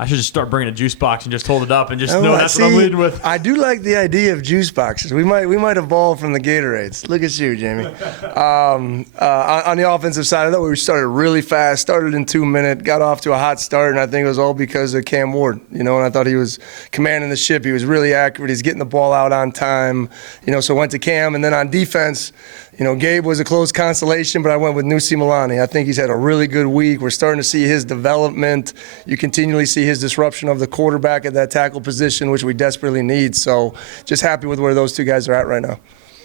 I should just start bringing a juice box and just hold it up and just know that's what I'm leading with. I do like the idea of juice boxes. We might evolve from the Gatorades. Look at you, Jamie. On the offensive side, I thought we started really fast, started in 2 minutes, got off to a hot start, and I think it was all because of Cam Ward. And I thought he was commanding the ship. He was really accurate. He's getting the ball out on time. So went to Cam. And then on defense, Gabe was a close consolation, but I went with Nusi Milani. I think he's had a really good week. We're starting to see his development. You continually see his disruption of the quarterback at that tackle position, which we desperately need. So just happy with where those two guys are at right now.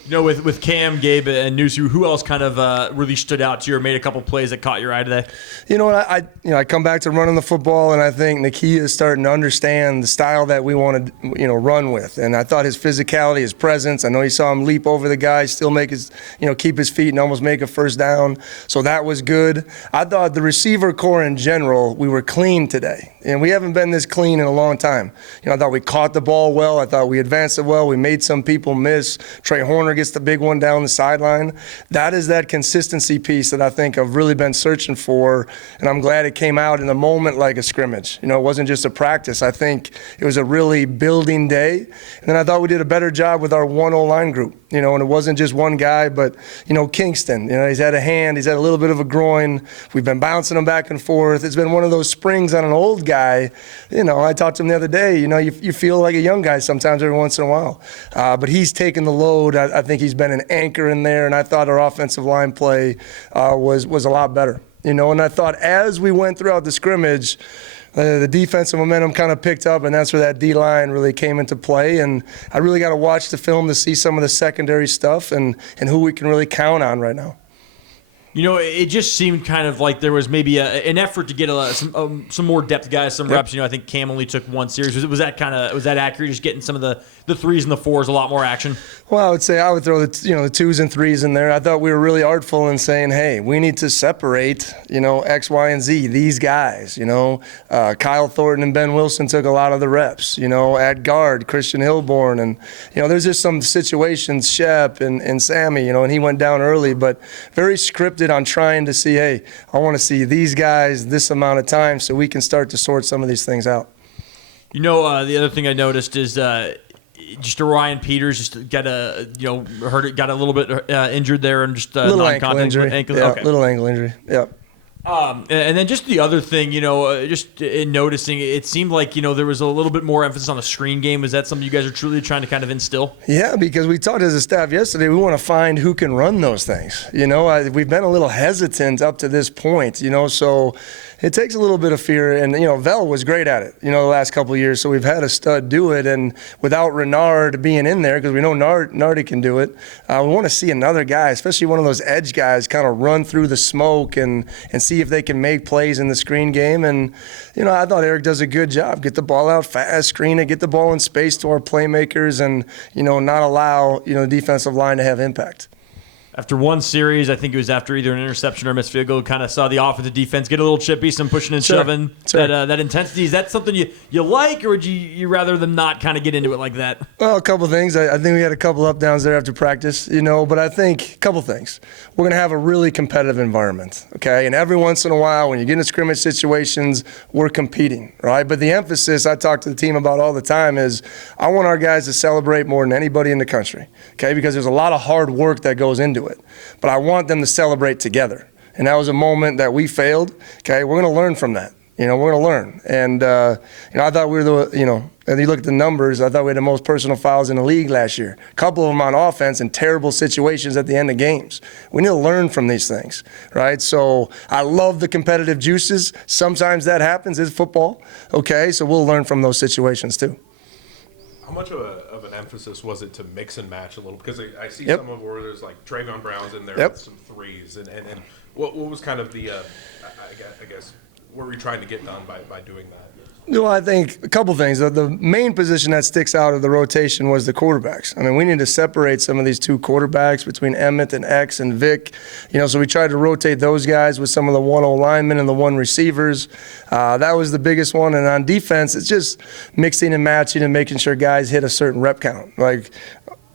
With Cam, Gabe, and Nusi, who else kind of really stood out to you or made a couple plays that caught your eye today? I come back to running the football, and I think Nakia is starting to understand the style that we want to, run with. And I thought his physicality, his presence. I know you saw him leap over the guy, still make his, keep his feet and almost make a first down. So that was good. I thought the receiver core in general, we were clean today. And we haven't been this clean in a long time. I thought we caught the ball well. I thought we advanced it well. We made some people miss. Trey Horner gets the big one down the sideline. That is that consistency piece that I think I've really been searching for, and I'm glad it came out in a moment like a scrimmage. It wasn't just a practice. I think it was a really building day. And then I thought we did a better job with our 1-0 line group. And it wasn't just one guy, but, Kingston, he's had a hand, he's had a little bit of a groin. We've been bouncing him back and forth. It's been one of those springs on an old guy. I talked to him the other day, you feel like a young guy sometimes every once in a while. But he's taken the load. I think he's been an anchor in there, and I thought our offensive line play was a lot better. And I thought as we went throughout the scrimmage, the defensive momentum kind of picked up, and that's where that D-line really came into play. And I really got to watch the film to see some of the secondary stuff and who we can really count on right now. It just seemed kind of like there was maybe an effort to get some more depth guys, some reps. I think Cam only took one series. Was that accurate? Just getting some of the 3s and the 4s, a lot more action. Well, I would throw the 2s and 3s in there. I thought we were really artful in saying, hey, we need to separate X, Y, and Z. These guys. Kyle Thornton and Ben Wilson took a lot of the reps. At guard, Christian Hilborn, and there's just some situations, Shep and Sammy. And he went down early, but very scripted on trying to see, hey, I want to see these guys this amount of time so we can start to sort some of these things out. The other thing I noticed is just Ryan Peters just got a little bit injured there and just little ankle injury. Okay. Little ankle injury. Yeah. And then just the other thing, just in noticing, it seemed like, there was a little bit more emphasis on the screen game. Is that something you guys are truly trying to kind of instill? Yeah, because we talked as a staff yesterday, we want to find who can run those things. We've been a little hesitant up to this point, so it takes a little bit of fear. And, Vel was great at it, the last couple of years. So we've had a stud do it. And without Renard being in there, because we know Nardi can do it, we want to see another guy, especially one of those edge guys, kind of run through the smoke and see if they can make plays in the screen game. And, I thought Eric does a good job. Get the ball out fast, screen it, get the ball in space to our playmakers and, not allow, the defensive line to have impact. After one series, I think it was after either an interception or a missed field goal, kind of saw the offensive defense get a little chippy, some pushing and shoving. Sure. That intensity, is that something you like, or would you rather them not kind of get into it like that? Well, a couple things. I think we had a couple up downs there after practice, but I think a couple things. We're going to have a really competitive environment, okay? And every once in a while, when you get into scrimmage situations, we're competing, right? But the emphasis I talk to the team about all the time is I want our guys to celebrate more than anybody in the country, okay? Because there's a lot of hard work that goes into it. But I want them to celebrate together. And that was a moment that we failed. Okay, we're going to learn from that. We're going to learn. And, I thought we were and you look at the numbers, I thought we had the most personal fouls in the league last year. A couple of them on offense in terrible situations at the end of games. We need to learn from these things, right? So I love the competitive juices. Sometimes that happens. It's football. Okay, so we'll learn from those situations too. How much of an emphasis was it to mix and match a little? Because I see Yep. some of where there's like Travion Brown's in there Yep. with some threes. And what was kind of the, I guess, what were you trying to get done by doing that? Well, I think a couple things. The main position that sticks out of the rotation was the quarterbacks. I mean, we need to separate some of these two quarterbacks between Emmett and X and Vic. So we tried to rotate those guys with some of the 1-0 linemen and the 1 receivers. That was the biggest one. And on defense, it's just mixing and matching and making sure guys hit a certain rep count. Like,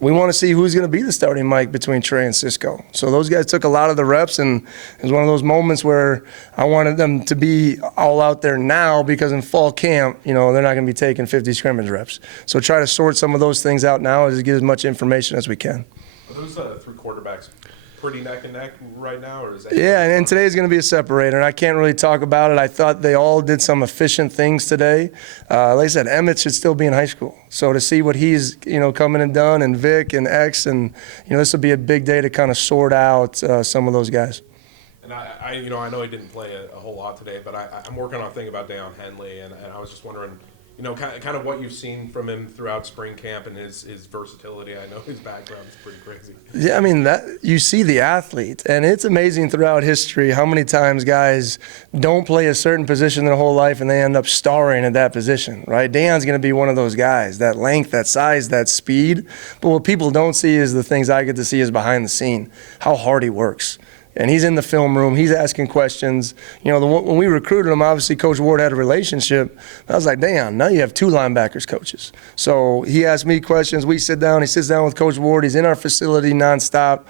we want to see who's going to be the starting Mike between Trey and Cisco. So those guys took a lot of the reps, and it was one of those moments where I wanted them to be all out there now, because in fall camp, they're not going to be taking 50 scrimmage reps. So try to sort some of those things out now to get as much information as we can. Are those three quarterbacks pretty neck and neck right now, or is that? Yeah, and today's going to be a separator, and I can't really talk about it. I thought they all did some efficient things today. Like I said, Emmett should still be in high school. So to see what he's, coming and done, and Vic and X, and, this will be a big day to kind of sort out some of those guys. And I know he didn't play a whole lot today, but I'm working on a thing about Deion Henley, and I was just wondering, kind of what you've seen from him throughout spring camp and his versatility. I know his background is pretty crazy. Yeah, I mean, that you see the athlete, and it's amazing throughout history how many times guys don't play a certain position their whole life and they end up starring at that position, right? Deion's going to be one of those guys, that length, that size, that speed. But what people don't see is the things I get to see is behind the scene, how hard he works. And he's in the film room. He's asking questions. When we recruited him, obviously Coach Ward had a relationship. I was like, Deion, now you have two linebackers coaches. So he asked me questions. We sit down. He sits down with Coach Ward. He's in our facility nonstop.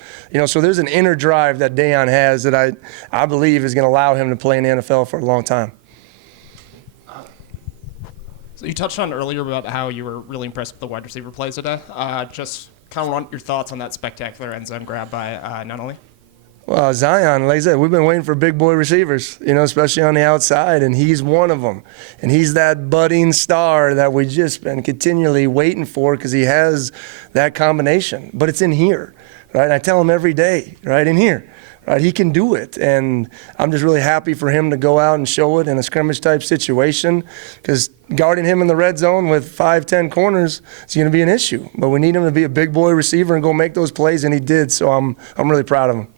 So there's an inner drive that Deion has that I believe is going to allow him to play in the NFL for a long time. So you touched on earlier about how you were really impressed with the wide receiver plays today. Just kind of want your thoughts on that spectacular end zone grab by Nunnally. Well, Zion, like I said, we've been waiting for big boy receivers, especially on the outside, and he's one of them. And he's that budding star that we've just been continually waiting for, because he has that combination. But it's in here, right? And I tell him every day, right, in here, right? He can do it. And I'm just really happy for him to go out and show it in a scrimmage-type situation, because guarding him in the red zone with 5-10 corners is going to be an issue. But we need him to be a big boy receiver and go make those plays, and he did. So I'm really proud of him.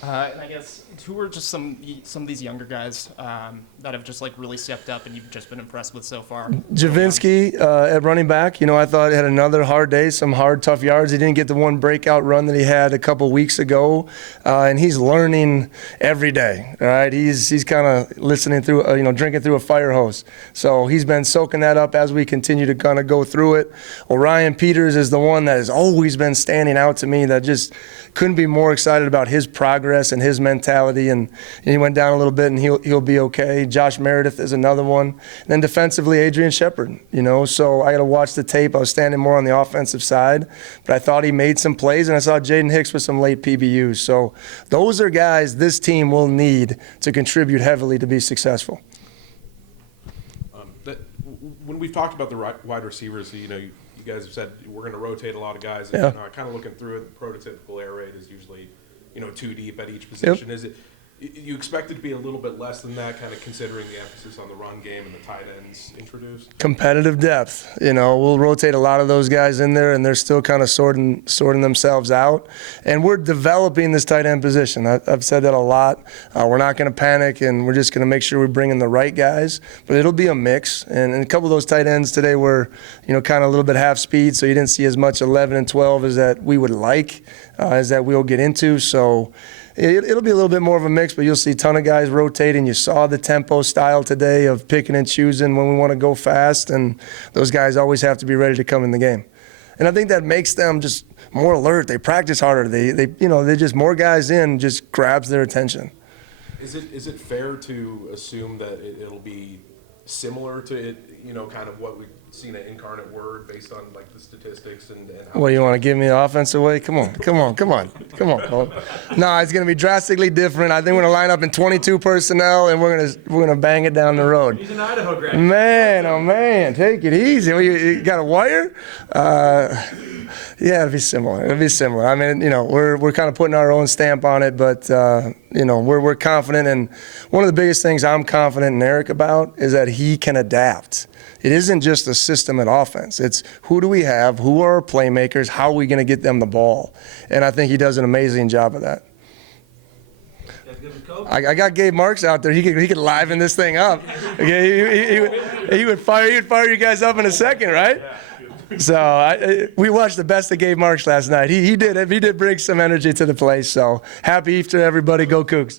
And I guess who are just some of these younger guys that have just really stepped up and you've just been impressed with so far? Javinsky at running back, I thought he had another hard day, some hard, tough yards. He didn't get the one breakout run that he had a couple weeks ago, and he's learning every day. All right, he's kind of listening through, drinking through a fire hose. So he's been soaking that up as we continue to kind of go through it. Orion Peters is the one that has always been standing out to me, that just couldn't be more excited about his progress and his mentality, and he went down a little bit, and he'll be okay. Josh Meredith is another one. And then defensively, Adrian Shepard, so I got to watch the tape. I was standing more on the offensive side, but I thought he made some plays, and I saw Jaden Hicks with some late PBUs. So those are guys this team will need to contribute heavily to be successful. When we've talked about the wide receivers, you guys have said we're going to rotate a lot of guys. Yeah. And, kind of looking through it, the prototypical air raid is usually, 2 deep at each position. Yep. Is it? You expect it to be a little bit less than that, kind of considering the emphasis on the run game and the tight ends introduced? Competitive depth. We'll rotate a lot of those guys in there, and they're still kind of sorting themselves out. And we're developing this tight end position. I've said that a lot. We're not going to panic, and we're just going to make sure we bring in the right guys. But it'll be a mix. And a couple of those tight ends today were, kind of a little bit half speed, so you didn't see as much 11 and 12 as that we would like, as that we'll get into. So it'll be a little bit more of a mix, but you'll see a ton of guys rotating. You saw the tempo style today of picking and choosing when we want to go fast, and those guys always have to be ready to come in the game. And I think that makes them just more alert. They practice harder. They just more guys in just grabs their attention. Is it fair to assume that it'll be similar to it, kind of what we've seen at Incarnate Word based on the statistics and how? Well, you want to give me the offensive way? Come on. Colin. No, it's going to be drastically different. I think we're going to line up in 22 personnel, and we're going to bang it down the road. He's an Idaho graduate. Man, oh man, take it easy. You got a wire? Yeah, it'll be similar. I mean, we're kind of putting our own stamp on it, but we're confident. And one of the biggest things I'm confident in Eric about is that he can adapt. It isn't just a system at offense. It's who do we have, who are our playmakers, how are we going to get them the ball? And I think he does an amazing job of that. I got Gabe Marks out there. He could liven this thing up. Okay, he would fire you guys up in a second, right? So we watched the best of Gabe Marks last night. He did bring some energy to the place. So happy Easter, everybody. Go Cougs.